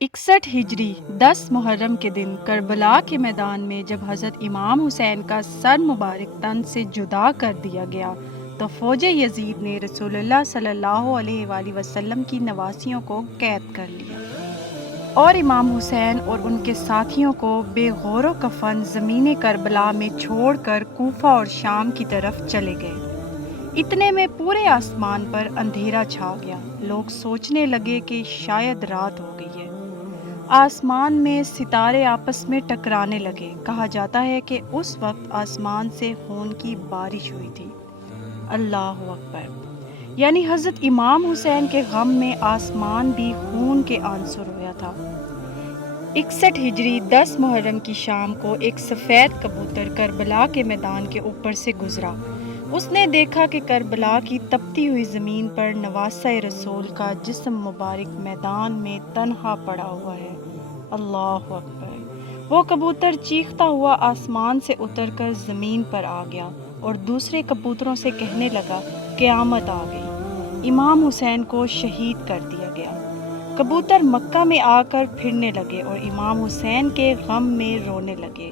61 ہجری 10 محرم کے دن کربلا کے میدان میں جب حضرت امام حسین کا سر مبارک تن سے جدا کر دیا گیا تو فوج یزید نے رسول اللہ صلی اللہ علیہ وآلہ وسلم کی نواسیوں کو قید کر لیا اور امام حسین اور ان کے ساتھیوں کو بے غور و کفن زمین کربلا میں چھوڑ کر کوفہ اور شام کی طرف چلے گئے۔ اتنے میں پورے آسمان پر اندھیرا چھا گیا۔ لوگ سوچنے لگے کہ شاید رات ہو گئی ہے۔ آسمان میں ستارے آپس میں ٹکرانے لگے۔ کہا جاتا ہے کہ اس وقت آسمان سے خون کی بارش ہوئی تھی۔ اللہ اکبر! یعنی حضرت امام حسین کے غم میں آسمان بھی خون کے عنصر ہوا تھا۔ 61 ہجری 10 محرم کی شام کو ایک سفید کبوتر کربلا کے میدان کے اوپر سے گزرا۔ اس نے دیکھا کہ کربلا کی تپتی ہوئی زمین پر نواسۂ رسول کا جسم مبارک میدان میں تنہا پڑا ہوا ہے۔ اللہ اکبر! وہ کبوتر چیختا ہوا آسمان سے اتر کر زمین پر آ گیا اور دوسرے کبوتروں سے کہنے لگا، قیامت آ گئی، امام حسین کو شہید کر دیا گیا۔ کبوتر مکہ میں آ کر پھرنے لگے اور امام حسین کے غم میں رونے لگے،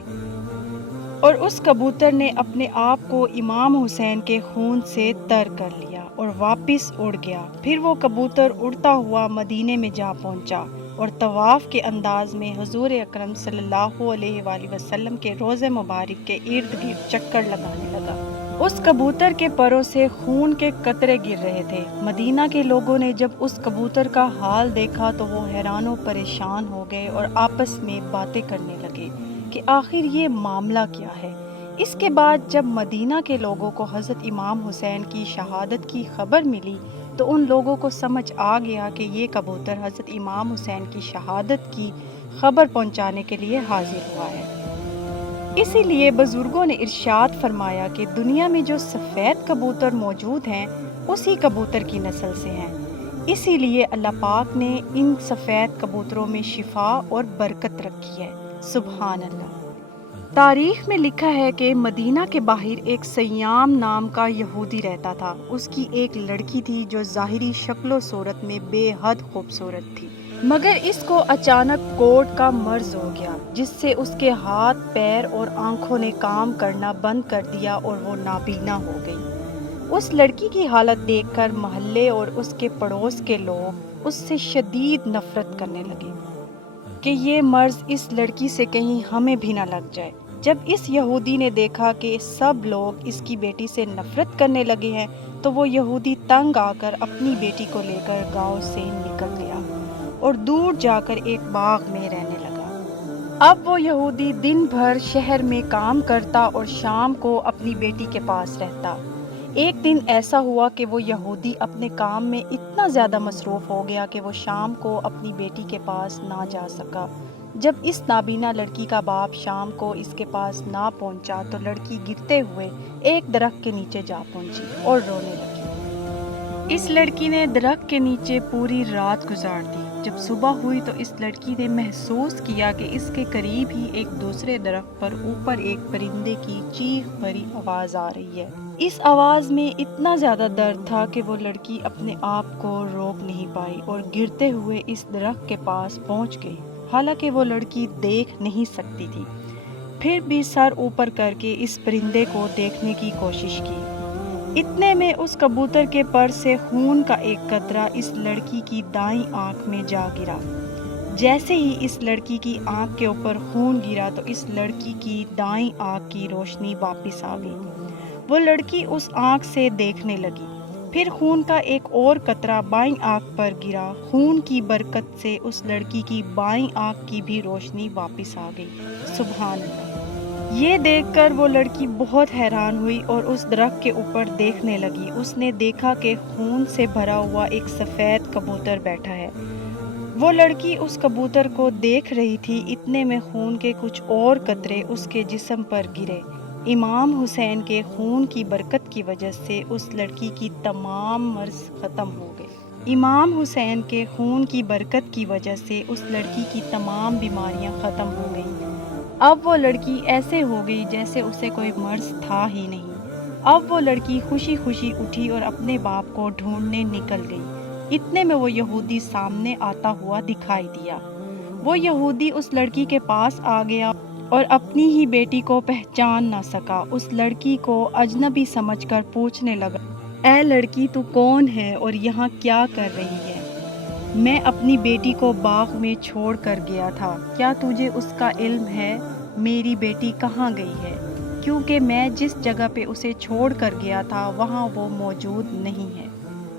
اور اس کبوتر نے اپنے آپ کو امام حسین کے خون سے تر کر لیا اور واپس اڑ گیا۔ پھر وہ کبوتر اڑتا ہوا مدینے میں جا پہنچا اور طواف کے انداز میں حضور اکرم صلی اللہ علیہ وآلہ وسلم کے روضہ مبارک کے ارد گرد چکر لگانے لگا۔ اس کبوتر کے پروں سے خون کے قطرے گر رہے تھے۔ مدینہ کے لوگوں نے جب اس کبوتر کا حال دیکھا تو وہ حیران و پریشان ہو گئے اور آپس میں باتیں کرنے لگے کہ آخر یہ معاملہ کیا ہے۔ اس کے بعد جب مدینہ کے لوگوں کو حضرت امام حسین کی شہادت کی خبر ملی تو ان لوگوں کو سمجھ آ گیا کہ یہ کبوتر حضرت امام حسین کی شہادت کی خبر پہنچانے کے لیے حاضر ہوا ہے۔ اسی لیے بزرگوں نے ارشاد فرمایا کہ دنیا میں جو سفید کبوتر موجود ہیں اسی کبوتر کی نسل سے ہیں۔ اسی لیے اللہ پاک نے ان سفید کبوتروں میں شفا اور برکت رکھی ہے۔ سبحان اللہ! تاریخ میں لکھا ہے کہ مدینہ کے باہر ایک سیام نام کا یہودی رہتا تھا۔ اس کی ایک لڑکی تھی جو ظاہری شکل و صورت میں بے حد خوبصورت تھی، مگر اس کو اچانک کوڑ کا مرض ہو گیا جس سے اس کے ہاتھ، پیر اور آنکھوں نے کام کرنا بند کر دیا اور وہ نابینا ہو گئی۔ اس لڑکی کی حالت دیکھ کر محلے اور اس کے پڑوس کے لوگ اس سے شدید نفرت کرنے لگے کہ یہ مرض اس لڑکی سے کہیں ہمیں بھی نہ لگ جائے۔ جب اس یہودی نے دیکھا کہ سب لوگ اس کی بیٹی سے نفرت کرنے لگے ہیں تو وہ یہودی تنگ آ کر اپنی بیٹی کو لے کر گاؤں سے نکل گیا اور دور جا کر ایک باغ میں رہنے لگا۔ اب وہ یہودی دن بھر شہر میں کام کرتا اور شام کو اپنی بیٹی کے پاس رہتا۔ ایک دن ایسا ہوا کہ وہ یہودی اپنے کام میں اتنا زیادہ مصروف ہو گیا کہ وہ شام کو اپنی بیٹی کے پاس نہ جا سکا۔ جب اس نابینا لڑکی کا باپ شام کو اس کے پاس نہ پہنچا تو لڑکی گرتے ہوئے ایک درخت کے نیچے جا پہنچی اور رونے لگی۔ اس لڑکی نے درخت کے نیچے پوری رات گزار دی۔ جب صبح ہوئی تو اس لڑکی نے محسوس کیا کہ اس کے قریب ہی ایک دوسرے درخت پر اوپر ایک پرندے کی چیخ بھری آواز آ رہی ہے۔ اس آواز میں اتنا زیادہ درد تھا کہ وہ لڑکی اپنے آپ کو روک نہیں پائی اور گرتے ہوئے اس درخت کے پاس پہنچ گئی۔ حالانکہ وہ لڑکی دیکھ نہیں سکتی تھی، پھر بھی سر اوپر کر کے اس پرندے کو دیکھنے کی کوشش کی۔ اتنے میں اس کبوتر کے پر سے خون کا ایک قطرہ اس لڑکی کی دائیں آنکھ میں جا گرا۔ جیسے ہی اس لڑکی کی آنکھ کے اوپر خون گرا تو اس لڑکی کی دائیں آنکھ کی روشنی واپس آ گئی۔ وہ لڑکی اس آنکھ سے دیکھنے لگی۔ پھر خون کا ایک اور قطرہ بائیں آنکھ پر گرا۔ خون کی برکت سے اس لڑکی کی بائیں آنکھ کی بھی روشنی واپس آ گئی۔ سبحان اللہ! یہ دیکھ کر وہ لڑکی بہت حیران ہوئی اور اس درخت کے اوپر دیکھنے لگی۔ اس نے دیکھا کہ خون سے بھرا ہوا ایک سفید کبوتر بیٹھا ہے۔ وہ لڑکی اس کبوتر کو دیکھ رہی تھی۔ اتنے میں خون کے کچھ اور قطرے اس کے جسم پر گرے۔ امام حسین کے خون کی برکت کی وجہ سے اس لڑکی کی تمام مرض ختم ہو گئے۔ امام حسین کے خون کی برکت کی وجہ سے اس لڑکی کی تمام بیماریاں ختم ہو گئیں۔ اب وہ لڑکی ایسے ہو گئی جیسے اسے کوئی مرض تھا ہی نہیں۔ اب وہ لڑکی خوشی خوشی اٹھی اور اپنے باپ کو ڈھونڈنے نکل گئی۔ اتنے میں وہ یہودی سامنے آتا ہوا دکھائی دیا۔ وہ یہودی اس لڑکی کے پاس آ گیا اور اپنی ہی بیٹی کو پہچان نہ سکا۔ اس لڑکی کو اجنبی سمجھ کر پوچھنے لگا، اے لڑکی، تو کون ہے اور یہاں کیا کر رہی ہے؟ میں اپنی بیٹی کو باغ میں چھوڑ کر گیا تھا، کیا تجھے اس کا علم ہے؟ میری بیٹی کہاں گئی ہے؟ کیونکہ میں جس جگہ پہ اسے چھوڑ کر گیا تھا وہاں وہ موجود نہیں ہے۔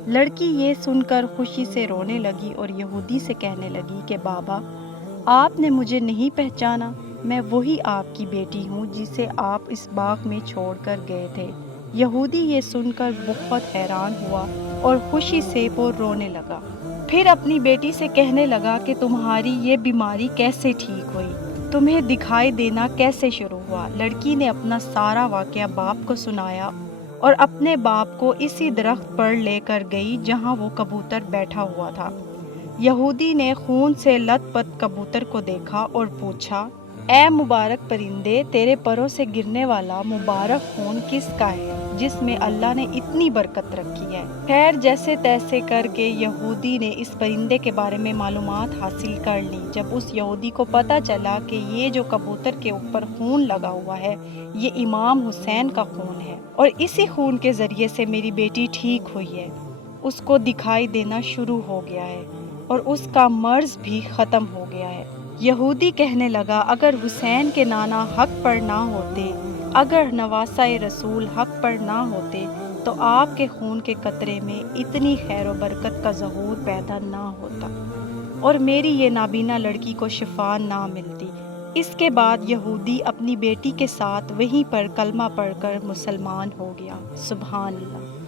لڑکی یہ سن کر خوشی سے رونے لگی اور یہودی سے کہنے لگی کہ بابا، آپ نے مجھے نہیں پہچانا، میں وہی آپ کی بیٹی ہوں جسے آپ اس باغ میں چھوڑ کر گئے تھے۔ یہودی یہ سن کر بہت حیران ہوا اور خوشی سے وہ رونے لگا۔ پھر اپنی بیٹی سے کہنے لگا کہ تمہاری یہ بیماری کیسے ٹھیک ہوئی؟ تمہیں دکھائی دینا کیسے شروع ہوا؟ لڑکی نے اپنا سارا واقعہ باپ کو سنایا اور اپنے باپ کو اسی درخت پر لے کر گئی جہاں وہ کبوتر بیٹھا ہوا تھا۔ یہودی نے خون سے لت پت کبوتر کو دیکھا اور پوچھا، اے مبارک پرندے، تیرے پروں سے گرنے والا مبارک خون کس کا ہے جس میں اللہ نے اتنی برکت رکھی ہے؟ خیر، جیسے تیسے کر کے یہودی نے اس پرندے کے بارے میں معلومات حاصل کر لی۔ جب اس یہودی کو پتہ چلا کہ یہ جو کبوتر کے اوپر خون لگا ہوا ہے یہ امام حسین کا خون ہے اور اسی خون کے ذریعے سے میری بیٹی ٹھیک ہوئی ہے، اس کو دکھائی دینا شروع ہو گیا ہے اور اس کا مرض بھی ختم ہو گیا ہے۔ یہودی کہنے لگا، اگر حسین کے نانا حق پر نہ ہوتے، اگر نواسۂ رسول حق پر نہ ہوتے تو آپ کے خون کے قطرے میں اتنی خیر و برکت کا ظہور پیدا نہ ہوتا اور میری یہ نابینا لڑکی کو شفا نہ ملتی۔ اس کے بعد یہودی اپنی بیٹی کے ساتھ وہیں پر کلمہ پڑھ کر مسلمان ہو گیا۔ سبحان اللہ۔